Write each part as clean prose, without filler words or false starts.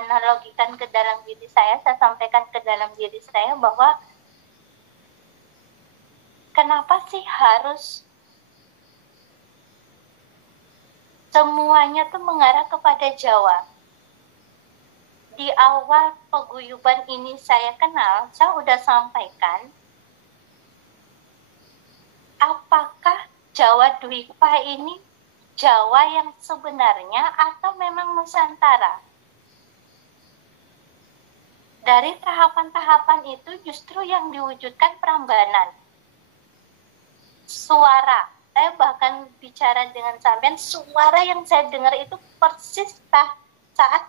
analogikan ke dalam diri saya sampaikan ke dalam diri saya bahwa kenapa sih harus semuanya tuh mengarah kepada Jawa. Di awal paguyuban ini saya kenal, saya udah sampaikan, apakah Jawa Dwipa ini Jawa yang sebenarnya atau memang Nusantara? Dari tahapan-tahapan itu justru yang diwujudkan Prambanan. Suara, saya bahkan bicara dengan sampean, suara yang saya dengar itu persis saat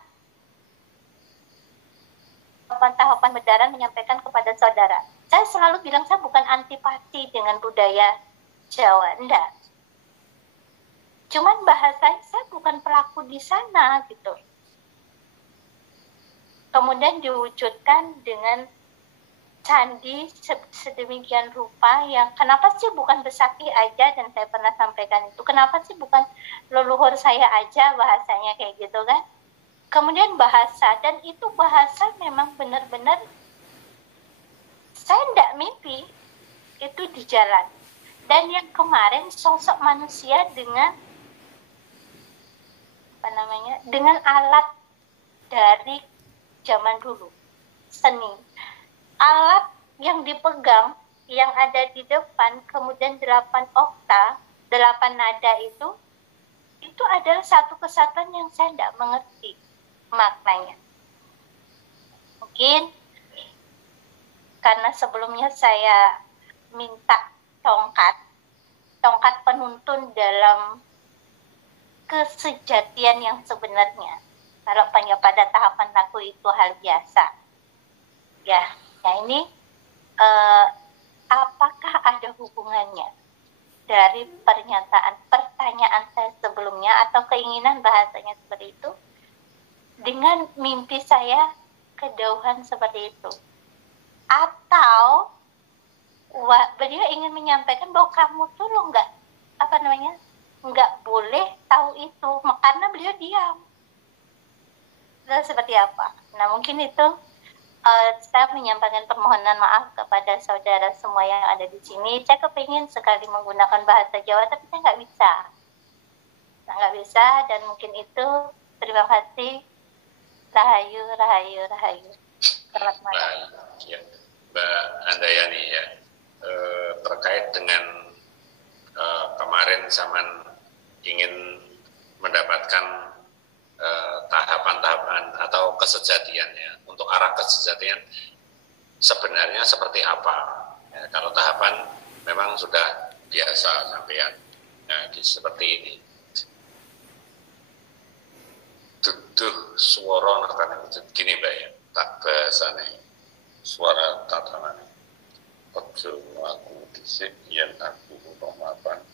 tahapan Medaran menyampaikan kepada saudara. Saya selalu bilang saya bukan antipati dengan budaya Jawa, enggak. Cuman bahasanya saya bukan pelaku di sana gitu. Kemudian diwujudkan dengan candi sedemikian rupa yang kenapa sih bukan Besaki aja, dan saya pernah sampaikan itu, kenapa sih bukan leluhur saya aja bahasanya kayak gitu kan. Kemudian bahasa, dan itu bahasa memang benar-benar saya enggak mimpi itu di jalan. Dan yang kemarin sosok manusia dengan dengan alat dari zaman dulu, seni. Alat yang dipegang, yang ada di depan, kemudian 8 okta, 8 nada itu adalah satu kesatuan yang saya tidak mengerti maknanya. Mungkin karena sebelumnya saya minta tongkat penuntun dalam kesejatian yang sebenarnya. Kalau pada tahapan aku itu hal biasa. Ya, nah ini apakah ada hubungannya dari pertanyaan saya sebelumnya atau keinginan bahasanya seperti itu dengan mimpi saya kedauhan seperti itu? Atau beliau ingin menyampaikan bahwa kamu tuh lo nggak boleh tahu itu, karena beliau diam. Lalu seperti apa? Nah, mungkin itu saya menyampaikan permohonan maaf kepada saudara semua yang ada di sini. Saya kepingin sekali menggunakan bahasa Jawa, tapi saya nggak bisa. Dan mungkin itu. Terima kasih. Rahayu, rahayu, rahayu. Selamat malam. Ya, Mbak Handayani ya, terkait dengan kemarin Saman ingin mendapatkan tahapan-tahapan atau kesejatiannya, untuk arah kesejatian sebenarnya seperti apa ya, kalau tahapan memang sudah biasa sampean seperti ini duduh suara akan gini Mbak ya, tak bahasane suara tatanan ojo aku dhisik yen aku urung mapan,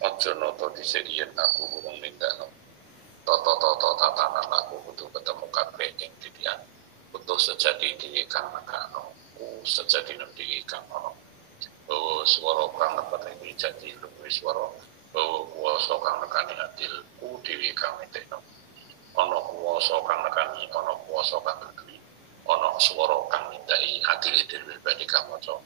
ojo noto dhisik yen aku urung nindakno, toto tatanan aku kudu ketemu kabeh ing titian, butuh sejati dhewe kang nekano, sejati dhewe kang ono. Bahwa swara kang nepati iki jati luwih swara, bahwa kuwasa kang nekani adil ku dhewe kang niteno. Ana kuwasa kang nekani, ana kuwasa kang negeri, ana swara kang nindaki adil dhewe badhe kamaca.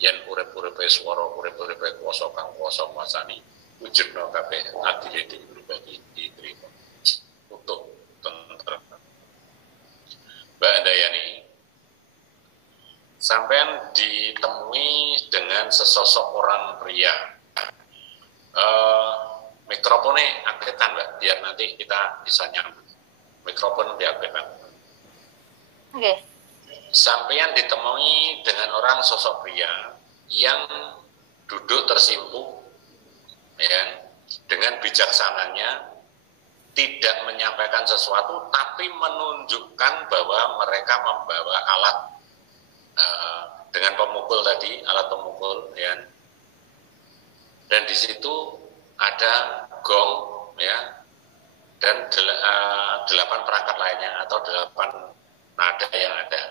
Yen urip-uripe swara, urip-uripe kuwasa kang kuwasa nguasani, wujudna kabeh adil dhewe badhe diterima. Untuk tentrem. Mbak Handayani, sampean ditemui dengan sesosok orang pria. Mikrofonnya aktifkan Mbak, biar nanti kita bisa nyambung. Mikrofon diaktifkan. Oke. Sampean ditemui dengan orang sosok pria yang duduk tersimpuk, ya, dengan bijaksananya, tidak menyampaikan sesuatu, tapi menunjukkan bahwa mereka membawa alat dengan pemukul tadi, alat pemukul, ya. Dan di situ ada gong, ya, dan 8 perangkat lainnya atau 8 nada yang ada.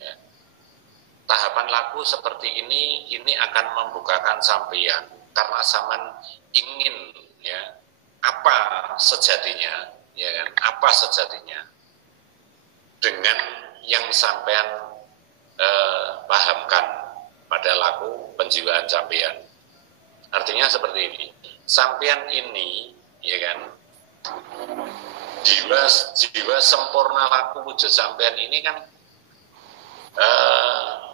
Ya. Tahapan laku seperti ini akan membukakan sampeyan karena Saman ingin, ya, apa sejatinya, ya kan? Apa sejatinya? dengan yang sampean pahamkan pada laku penjiwaan sampean. Artinya seperti ini, sampean ini, ya kan, jiwa sempurna laku wujud sampean ini kan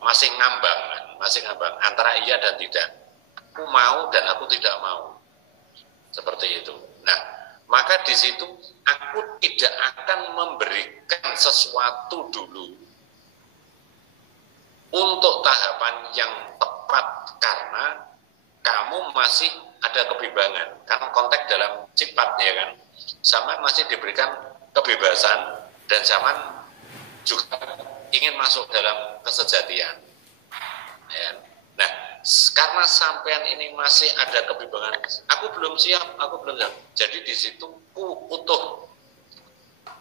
masih ngambang kan, masih ngambang antara iya dan tidak. Aku mau dan aku tidak mau, seperti itu. Nah, maka di situ aku tidak akan memberikan sesuatu dulu untuk tahapan yang tepat karena kamu masih ada kebimbangan. Kan konteks dalam sifat, ya kan, sama masih diberikan kebebasan dan zaman juga ingin masuk dalam kesejatian. Ya. Nah, karena sampean ini masih ada kebimbangan, aku belum siap. Jadi di situ utuh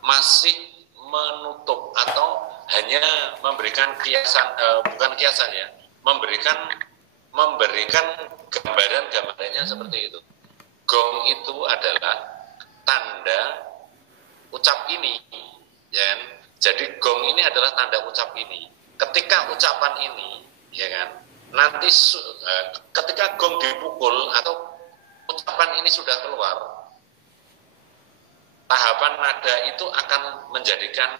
masih menutup atau hanya memberikan kiasan, bukan kiasan ya, memberikan gambarannya seperti itu. Gong itu adalah tanda ucap ini, ya kan? Jadi gong ini adalah tanda ucap ini. Ketika ucapan ini, ya kan, nanti ketika gong dipukul atau ucapan ini sudah keluar, tahapan nada itu akan menjadikan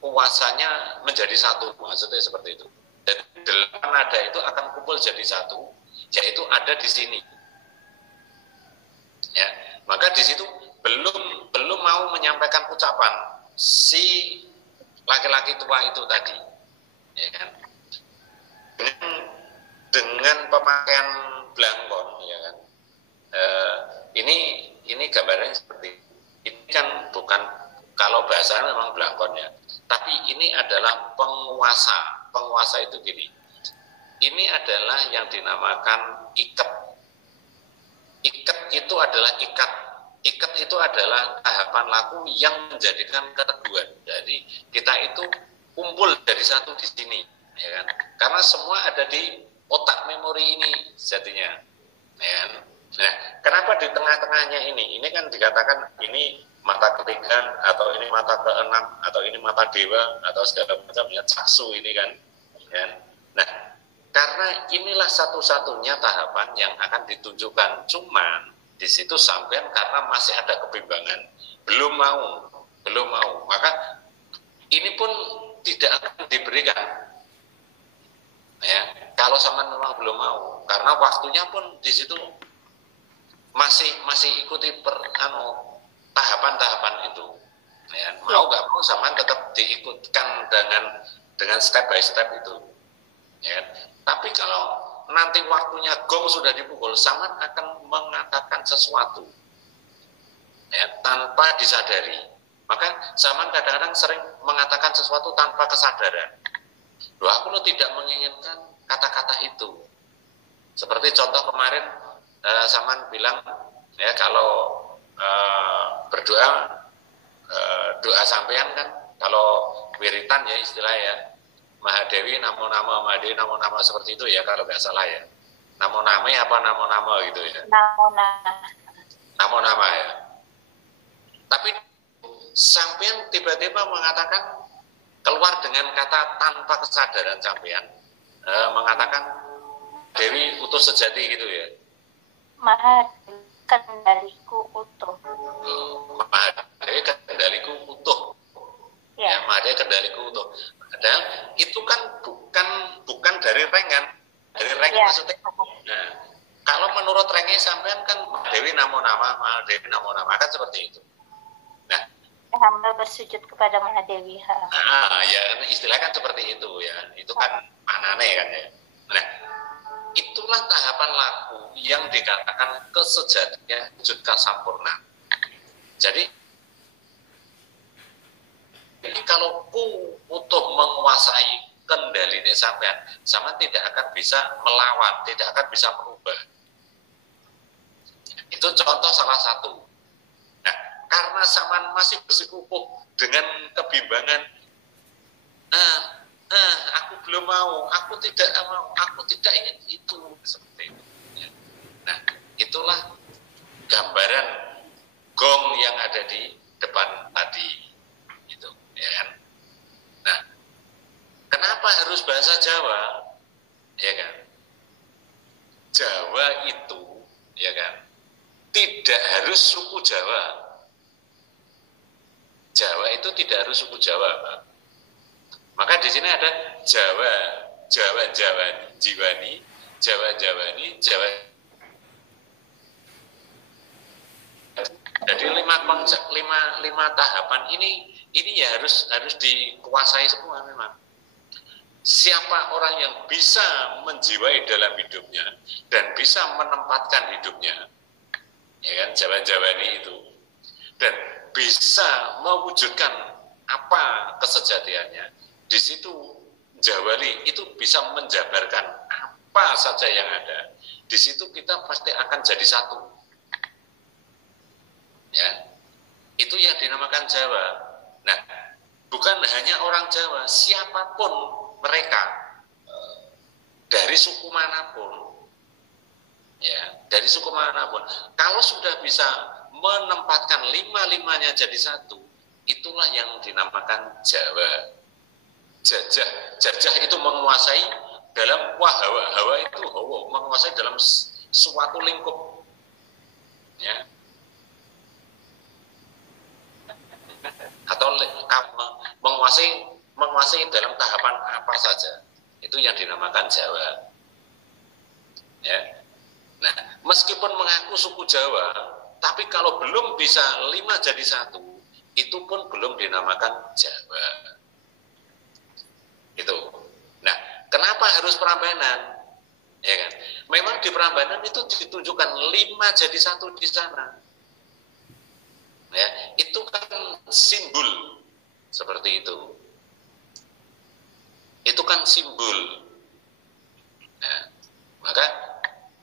kuasanya menjadi satu, maksudnya seperti itu. Dan 8 nada itu akan kumpul jadi satu, yaitu ada di sini. Ya, maka di situ belum mau menyampaikan ucapan si laki-laki tua itu tadi, ya kan? Dengan pemakaian blangkon, ya kan? Ini gambarnya seperti ini kan, bukan, kalau bahasanya memang blangkon ya, tapi ini adalah penguasa. Penguasa itu gini, ini adalah yang dinamakan ikat. Ikat itu adalah ikat itu adalah tahapan laku yang menjadikan keteguhan. Jadi kita itu kumpul dari satu di sini, ya kan? Karena semua ada di otak memori ini sejatinya, ya kan? Nah, kenapa di tengah-tengahnya ini? Ini kan dikatakan ini mata ketiga, atau ini mata keenam, atau ini mata dewa, atau segala macam ya, caksu ini kan, ya. Nah, karena inilah satu-satunya tahapan yang akan ditunjukkan. Cuman di situ sampean karena masih ada kebimbangan, belum mau, maka ini pun tidak akan diberikan. Ya, kalau sampean memang belum mau, karena waktunya pun di situ masih ikuti tahapan-tahapan itu. Ya, mau nggak mau sampean tetap diikutkan dengan step by step itu. Ya. Tapi kalau nanti waktunya gong sudah dipukul, sampean akan mengatakan sesuatu, ya, tanpa disadari. Maka sampean kadang-kadang sering mengatakan sesuatu tanpa kesadaran. Loh, aku tidak menginginkan kata-kata itu. Seperti contoh kemarin, sampean bilang, ya, kalau berdoa, doa sampean kan, kalau wiritan ya istilah ya, Mahadewi namo-nama, Mahadewi namo-nama, seperti itu ya kalau nggak salah ya. Namo-nama apa namo-nama gitu ya. Namo-nama ya. Tapi sampean tiba-tiba mengatakan, keluar dengan kata tanpa kesadaran sampean, mengatakan Dewi utuh sejati gitu ya. Mahadewi kendaliku utuh. Mahadewi kendaliku utuh. Ya, Mahadewi kendaliku utuh. Padahal itu kan bukan dari rengan, ya. Maksudnya. Nah, kalau menurut rengi sampean kan Dewi namo-nama, Dewi namo-nama kan seperti itu. Nah, hamba bersujud kepada Mahadewi. Ya istilahnya kan seperti itu ya. Itu kan maknanya kan ya. Nah, itulah tahapan laku yang dikatakan kesejatian wujud kasampurna. Jadi kalau ku utuh menguasai kendalinya sampean tidak akan bisa melawan, tidak akan bisa merubah. Itu contoh salah satu. Nah, karena sampean masih bersikukuh dengan kebimbangan, aku belum mau, aku tidak mau, aku tidak ingin itu, seperti itu. Nah, itulah gambaran gong yang ada di depan tadi. bahasa Jawa, ya kan? Jawa itu, ya kan? Tidak harus suku Jawa. Jawa itu tidak harus suku Jawa, Pak. Maka di sini ada Jawa, Jiwani, Jawani, Jawa. Jadi lima tahapan ini ya harus dikuasai semua memang. Siapa orang yang bisa menjiwai dalam hidupnya dan bisa menempatkan hidupnya, ya kan, Jawani itu, dan bisa mewujudkan apa kesejatiannya, di situ Jawali itu bisa menjabarkan apa saja yang ada. Di situ kita pasti akan jadi satu. Ya, itu yang dinamakan Jawa. Nah, bukan hanya orang Jawa, siapapun mereka, dari suku manapun, ya, dari suku manapun, kalau sudah bisa menempatkan lima-limanya jadi satu, itulah yang dinamakan Jawa. Jajah itu menguasai dalam hawa itu menguasai dalam suatu lingkup, ya, atau menguasai dalam tahapan apa saja, itu yang dinamakan Jawa, ya. Nah, meskipun mengaku suku Jawa, tapi kalau belum bisa 5 jadi satu, itu pun belum dinamakan Jawa. Itu. Nah, kenapa harus Prambanan? Ya kan? Memang di Prambanan itu ditunjukkan 5 jadi satu di sana. Ya, itu kan simbol seperti itu. Itu kan simbol. Nah, maka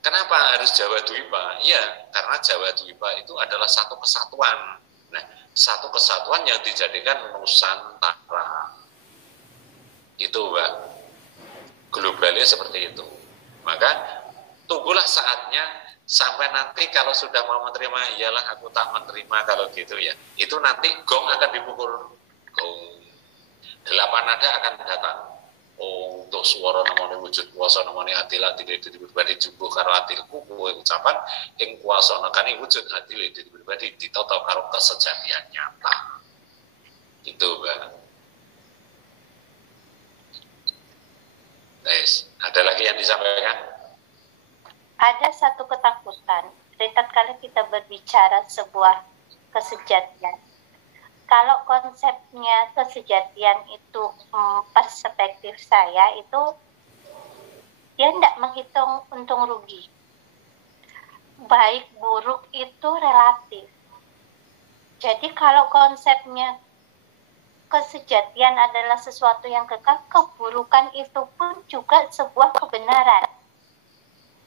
kenapa harus Jawa Dwipa? Ya, karena Jawa Dwipa itu adalah satu kesatuan. Nah, satu kesatuan yang dijadikan Nusantara. Itu, Mbak. Globalnya seperti itu. Maka tunggulah saatnya sampai nanti kalau sudah mau menerima, iyalah aku tak menerima kalau gitu ya. Itu nanti gong akan dipukul. Gong. 8 nada akan datang. Oh, untuk suara namanya wujud kuasa namanya adil itu pribadi jumbuh karo adilku kowe ucapan ing kuasa nekani wujud adil itu pribadi ditata karo kesejatian nyata. Itu, Mbak. Nice. Ada lagi yang disampaikan? Ada satu ketakutan setiap kali kita berbicara sebuah kesejatian. Kalau konsepnya kesejatian itu perspektif saya itu dia tidak menghitung untung rugi. Baik buruk itu relatif. Jadi kalau konsepnya kesejatian adalah sesuatu yang kekal, keburukan itu pun juga sebuah kebenaran.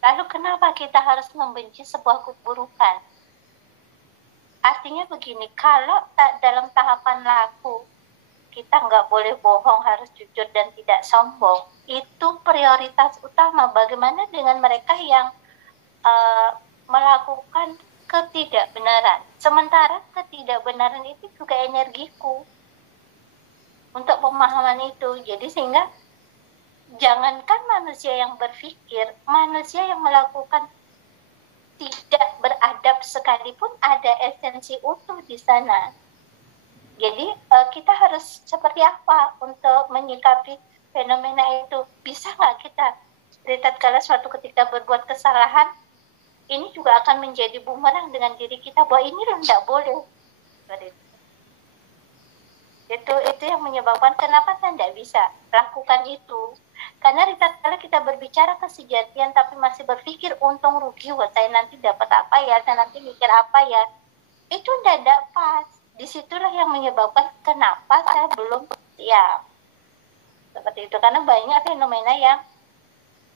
Lalu kenapa kita harus membenci sebuah keburukan? Artinya begini, kalau dalam tahapan laku, kita nggak boleh bohong, harus jujur dan tidak sombong, itu prioritas utama. Bagaimana dengan mereka yang melakukan ketidakbenaran? Sementara ketidakbenaran itu juga energiku untuk pemahaman itu. Jadi sehingga jangankan manusia yang berpikir, manusia yang melakukan tidak beradab sekalipun ada esensi utuh di sana. Jadi kita harus seperti apa untuk menyikapi fenomena itu? Bisa nggak kita tatkala suatu ketika berbuat kesalahan, ini juga akan menjadi bumerang dengan diri kita bahwa ini tidak boleh. Itu yang menyebabkan kenapa saya tidak bisa lakukan itu. Karena tatkala kita berbicara kesejatian tapi masih berpikir untung rugi, wah saya nanti dapat apa ya, saya nanti mikir apa ya, itu tidak pas. Disitulah yang menyebabkan kenapa saya belum siap. Seperti itu, karena banyak fenomena yang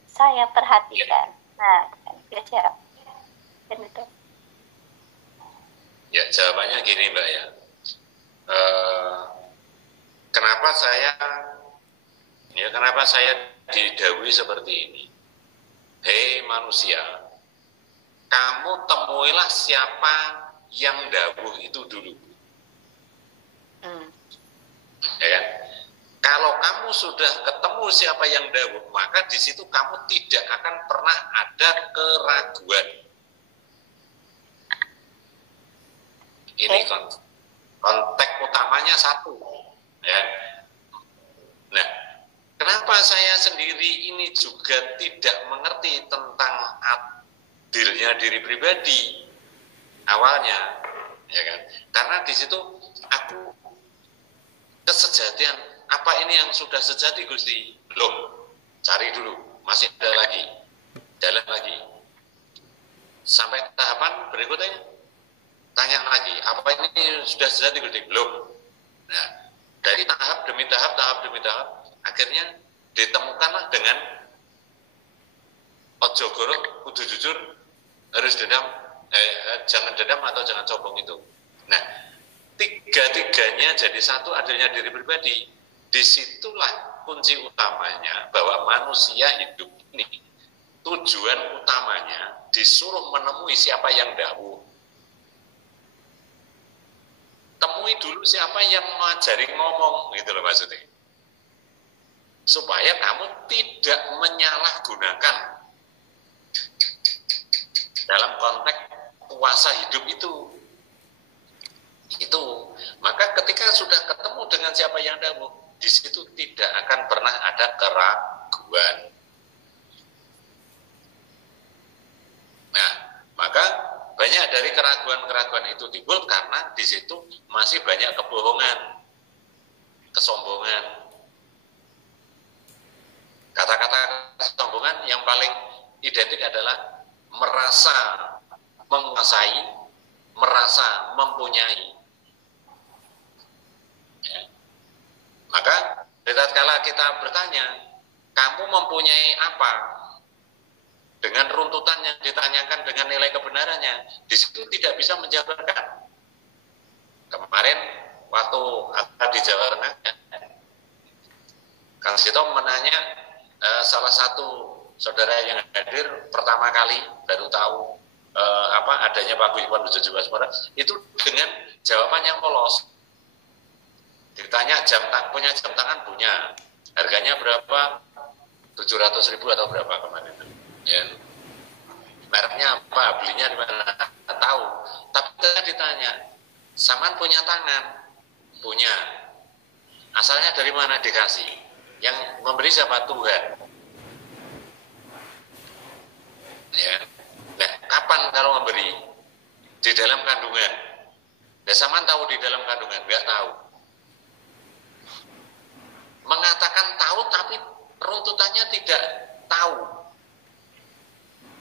saya perhatikan. Nah, siap. Dan itu. Ya, jawabannya gini, Mbak ya. Kenapa saya didhawuhi seperti ini? Hei manusia, kamu temuilah siapa yang dawuh itu dulu. Ya kan? Kalau kamu kamu sudah ketemu siapa yang dawuh, maka di situ kamu tidak akan pernah ada keraguan. Ini konteks utamanya satu, ya. Nah, kenapa saya sendiri ini juga tidak mengerti tentang adilnya diri pribadi awalnya, ya kan? Karena di situ aku kesejatian, apa ini yang sudah sejati Gusti? Belum, cari dulu, masih ada lagi, jalan lagi. Sampai tahapan berikutnya, tanya lagi, apa ini sudah sejati Gusti? Belum. Nah, dari tahap demi tahap, akhirnya ditemukanlah dengan ojo gorok, kudu jujur, harus dendam, jangan dendam atau jangan sombong itu. Nah, tiga-tiganya jadi satu adanya diri pribadi. Disitulah kunci utamanya bahwa manusia hidup ini tujuan utamanya disuruh menemui siapa yang dawuh. Temui dulu siapa yang ngajari ngomong, gitu loh maksudnya. Supaya kamu tidak menyalahgunakan dalam konteks kuasa hidup itu. Maka ketika sudah ketemu dengan siapa yang dawuh, di situ tidak akan pernah ada keraguan. Nah, maka banyak dari keraguan-keraguan itu timbul karena di situ masih banyak kebohongan, kesombongan. Kata-kata kesombongan yang paling identik adalah merasa menguasai, merasa mempunyai. Ya. Maka tatkala kita bertanya, kamu mempunyai apa? Dengan runtutan yang ditanyakan dengan nilai kebenarannya, di situ tidak bisa menjabarkan. Kemarin waktu ada di Jawa Tengah, Kang Sito menanya salah satu saudara yang hadir pertama kali baru tahu adanya paguyuban Lucu Baspora itu dengan jawaban yang polos. Ditanya punya jam tangan, punya, harganya berapa? 700.000 atau berapa kemarin? Ya. Mereknya apa? Belinya di mana? Tahu. Tapi ketika ditanya, Saman punya tangan? Punya. Asalnya dari mana? Dikasih. Yang memberi siapa? Tuhan. Ya. Nah, kapan kalau memberi? Di dalam kandungan. Nah, Saman tahu di dalam kandungan? Enggak tahu. Mengatakan tahu tapi runtutannya tidak tahu.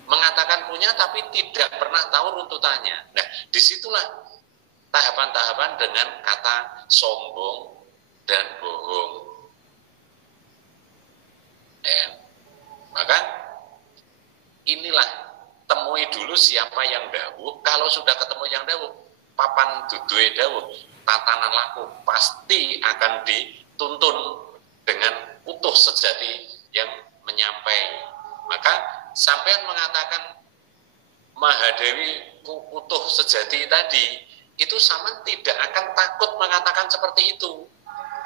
Mengatakan punya tapi tidak pernah tahu runtutannya. Nah, disitulah tahapan-tahapan dengan kata sombong dan bohong. Ya. Maka inilah temui dulu siapa yang dawuh. Kalau sudah ketemu yang dawuh, papan duduhe dawuh, tatanan laku pasti akan dituntun dengan utuh sejati yang menyampai. Maka sampean mengatakan Mahadewi utuh sejati tadi, itu Saman tidak akan takut mengatakan seperti itu.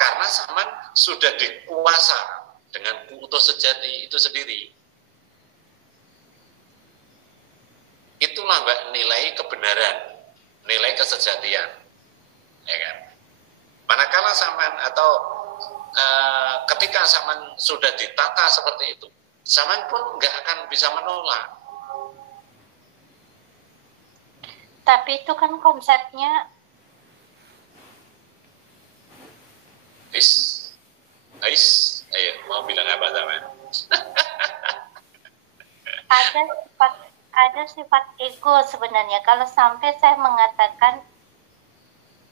Karena Saman sudah dikuasa dengan utuh sejati itu sendiri. Itulah Mbak nilai kebenaran, nilai kesejatian. Ya kan? Manakala Saman atau ketika Saman sudah ditata seperti itu, Saman pun nggak akan bisa menolak. Tapi itu kan konsepnya ayo mau bilang apa Saman? ada sifat ego sebenarnya. Kalau sampai saya mengatakan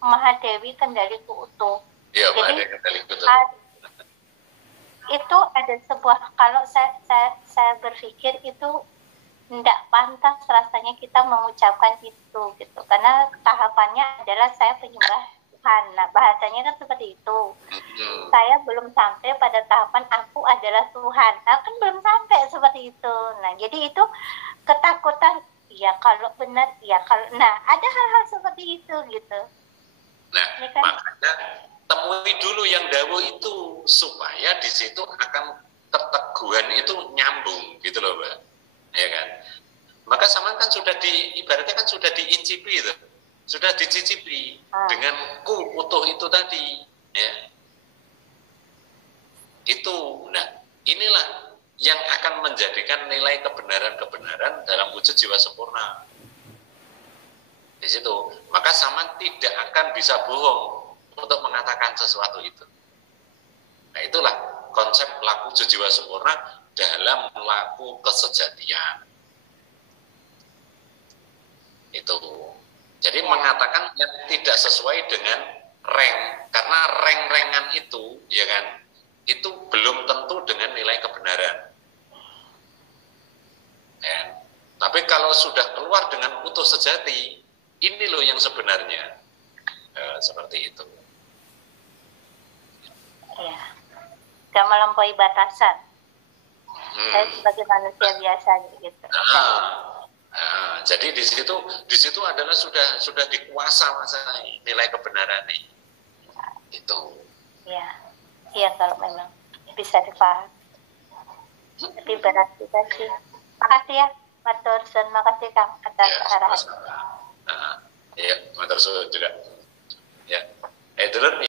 Mahadewi kendaliku utuh. Iya, Mahadewi kendaliku utuh. Itu ada sebuah, kalau saya berpikir itu tidak pantas rasanya kita mengucapkan itu gitu, karena tahapannya adalah saya penyembah Tuhan. Nah, bahasanya kan seperti itu. Saya belum sampai pada tahapan aku adalah Tuhan. Nah, kan belum sampai seperti itu. Nah, jadi itu ketakutan. Ya kalau benar, ya kalau. Nah, ada hal-hal seperti itu gitu. Nah, kan? makanya temui dulu yang dawuh itu supaya di situ akan terteguhan itu nyambung gitu loh Mbak, ya kan. Maka sama kan sudah ibaratnya kan sudah diincipi itu, sudah dicicipi dengan utuh itu tadi, ya. Itu, nah inilah yang akan menjadikan nilai kebenaran-kebenaran dalam wujud jiwa sempurna. Di situ, maka sama tidak akan bisa bohong untuk mengatakan sesuatu itu. Nah itulah konsep laku wujud jiwa sempurna dalam laku kesejatian. Itu. Jadi mengatakan yang tidak sesuai dengan rank, karena rank-rankan itu, ya kan, itu belum tentu dengan nilai kebenaran. Ya. Tapi kalau sudah keluar dengan utuh sejati, ini loh yang sebenarnya. Seperti itu. Ya, gak melampaui batasan. Saya sebagai manusia biasa gitu. Jadi di situ adalah sudah dikuasa masalah nilai kebenaran nih. Itu. Ya, iya kalau memang bisa dipahami. Tapi berat juga sih. Makasih ya, Matursun. Makasih Kang atas arahan. Iya, Matursun juga. Ya, dulu